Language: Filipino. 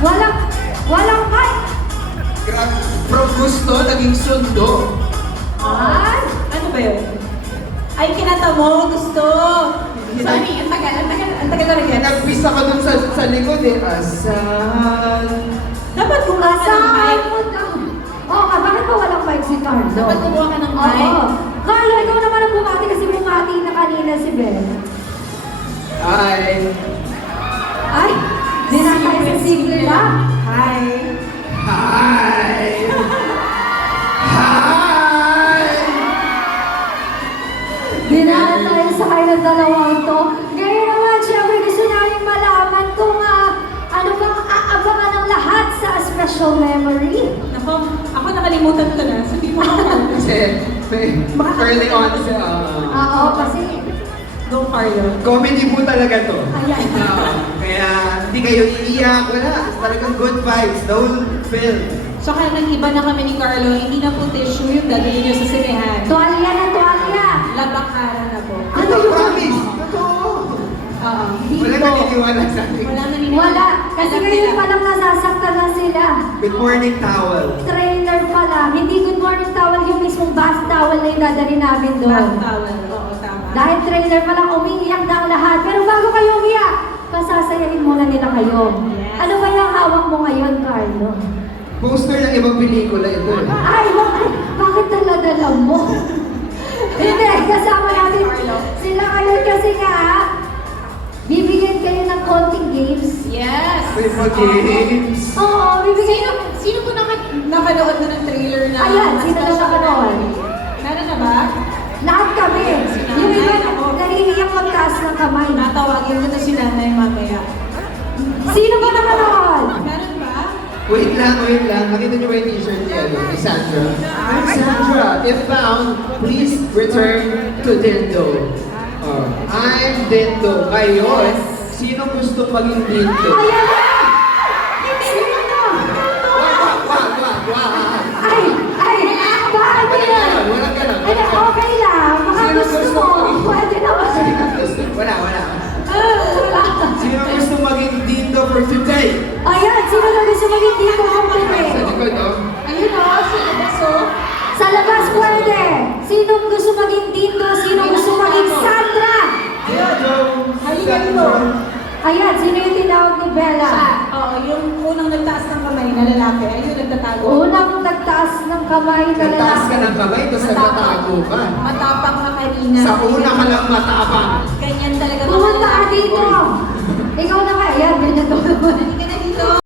Walang mic. Grabe. From gusto, naging sundo. Ay, Ano ba yun? Ay, kinata mo, gusto. Sorry, ang tagal na rin. Nagpisa ka dun sa likod eh. Asal. Dapat kumuha ka ng mic. asahan mo daw. Oo ka, bakit ba walang mic si Carlo? Dapat kumuha ka ng mic. Oo. Carlo, ikaw naman ang bumati kasi bumati na kanina si Ben. Hi. Ay, dinatay sa sigle ba? Hi. Hi. Hi. Dinatay sa kayo ng dalawang to. Ngayon naman, syempre gusto namin malaman kung ano bang aabangan ng lahat sa special memory. Nako, ako nakalimutan ko na. Sabi mo ako. Kasi early on sa Oo, kasi Go, Carlo. comedy po talaga to. Ayan. Kaya hindi kayo iiyak. Wala. Talagang good vibes. Don't film. Saka nag-iba na kami ni Carlo, hindi na po tissue yung dadalhin niyo sa sinehan. tuwalya na tuwalya. Labakaran na po. Ano yung Promise. Totoo. Oo. Wala naniniwala sa akin. Wala naniniwala. Wala. Kasi Alam ngayon nila. palang nasasaktan na sila. Good morning towel. Trailer pa lang. Hindi good morning towel yung mismong bath towel na yung dadalhin namin doon. Bath towel. Oo, tama. Dahil trailer pa lang, umiiyak na ang lahat. Pero bago kayo umiyak, pasasayahin muna nila kayo. Yes. Ano ba yung hawak mo ngayon, Carlo? Poster ng ibang pelikula ito eh. Ay, bakit dala-dala mo? Hindi, kasama natin sila ngayon kasi nga, bibigyan kayo ng konting games. Yes. May mga games. Oo, bibigyan Sino po nakanood na ng trailer na? Ayan, sino na nakanood? Meron na ba? Lahat kami. Yung iba, nahihiyak magtaas ng kamay. Tatawagin ko na si nanay mamaya. Sino ba nakanood? Meron ba? Wait lang. Nakita niyo ba yung t-shirt niya? Ni Sandra. I'm Sandra. If found, please return to Dindo. I'm Dindo. Ngayon, sino gusto maging Dindo? Ayan na! Sino na? Wag. Ay, bakit yan? Walang ganon. Ay, okay lang. Baka Sino gusto gusto mo. maging- Pwede naman. Wala. Wala. Sino gusto maging Dindo for today? Ayan, sino na gusto maging dito Sa company? likod, oh. Ayun o, sino ba so? Sa labas pwede. Sino gusto maging dito? Sino gusto maging Sandra? Halika dito. Ayan, sino yung tinawag ni Bella? Oo, yung unang nagtaas ng kamay na lalaki, ayun nagtatago. Unang nagtaas ng kamay na Nagtaas ka lalaki. ng kamay, tapos nagtatago ka. Matapang ka kanina. Sa una ka lang matapang. Ganyan talaga mga Pumunta ka lalaki. dito. Ikaw na kaya. Ayan, ganyan to.